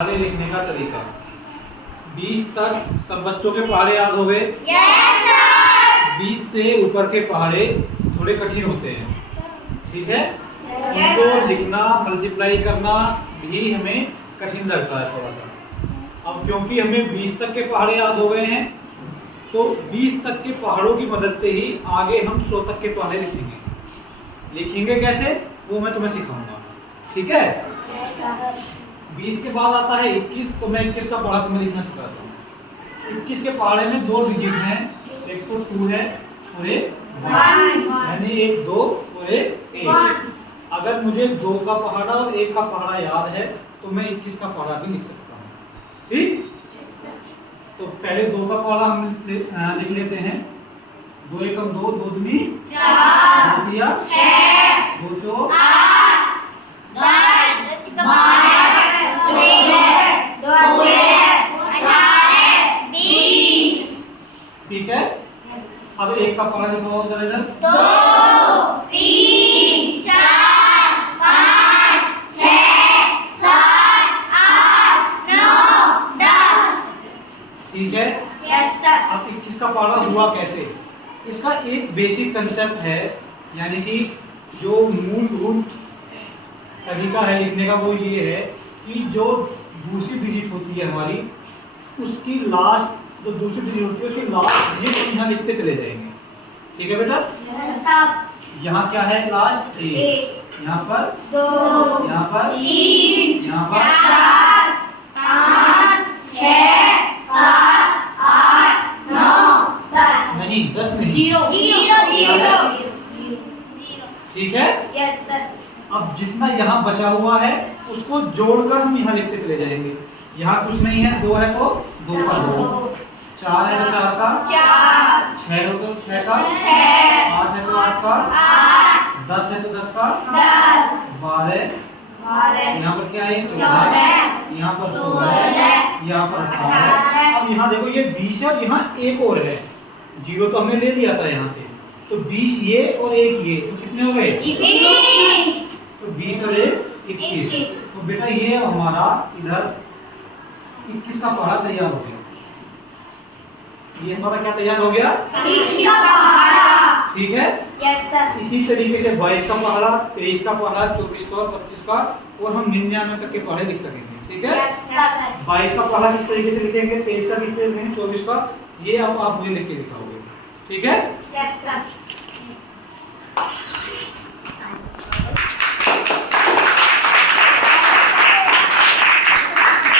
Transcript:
पहाड़े लिखने का तरीका। 20 तक सब बच्चों के पहाड़े याद हो गए? Yes sir. 20 से ऊपर के पहाड़े थोड़े कठिन होते हैं, ठीक है? उनको लिखना, मल्टीप्लाई करना भी हमें कठिन लगता है थोड़ा सा। अब क्योंकि हमें 20 तक के पहाड़े याद हो गए हैं, तो 20 तक के पहाड़ों की मदद से ही आगे हम 100 तक के पहाड़े लिखेंगे। लिखेंगे कैसे वो मैं तुम्हें सिखाऊंगा, ठीक है? 20 के बाद आता है 21, तो मैं 21 का पहाड़ा तुम्हें लिखना सिखाता हूँ। 21 के पहाड़े में 2 डिजिट हैं, एक तो 2 है और एक 1, यानी 1 2 और एक 1। अगर मुझे 2 का पहाड़ा और 1 का पहाड़ा याद है तो मैं 21 का पहाड़ा भी लिख सकता हूँ, ठीक? तो पहले 2 का पहाड़ा हम लिख लेते हैं। 2 एकम 2, 2 दूनी 4, 2 तिया 6, 2 चौक 8, 10, 12, 14, 18, 20। ठीक है? अब 1 का पहाड़ा लिखो जरा इधर। 2, 3, 4, 5, 6, 7, 8, 9, 10। ठीक है? Yes sir. अब 21 का पहाड़ा हुआ कैसे? इसका एक बेसिक कंसेप्ट है, यानी कि जो मूलभूत तरीका है लिखने का वो ये है कि जो दूसरी डिजिट होती है हमारी, उसकी लास्ट जो दूसरी डिजिट होती है उसकी लास्ट ये यहाँ लिखते चले जाएंगे, ठीक है बेटा? Yes sir. यहाँ क्या है? लास्ट 1, यहाँ पर 2, यहाँ पर 3, यहाँ पर 4, 5, 6, 7, 8, 9, 10। नहीं 10 नहीं, 0 0 ठीक है? Yes sir. अब जितना यहाँ बचा हुआ है उसको जोड़कर हम यहाँ लिखते चले जाएंगे। यहाँ कुछ नहीं है, 2 है तो 2 का 2, 4 है तो 4 का 4, 6 है तो 6 का 6, 8 है तो 8 का 8, 10 है तो 10 का 10, 12, 12, यहाँ पर क्या है? 14, यहाँ पर 16, 16, यहाँ पर 18। अब यहाँ देखो ये 20 है और यहाँ एक और है, 0 तो हमने ले लिया था यहाँ से, तो 20 ये और 1 ये, तो कितने हो गए? 21। तो 20 और 1 21। तो बेटा ये हमारा इधर 21 का पहाड़ा तैयार हो गया। ये हमारा क्या तैयार हो गया? 21 का पहाड़ा। ठीक है? Yes sir. इसी तरीके से 22 का पहाड़ा, 23 का पहाड़ा, 24 का और 25 का, और हम 99 तक के पहाड़े लिख सकेंगे, ठीक है? Yes sir. 22 का पहाड़ा किस तरीके से लिखेंगे, 23 का किस तरीके से लिखेंगे, 24 का, ये अब आप मुझे लिख के दिखाओगे, ठीक है? Yes sir.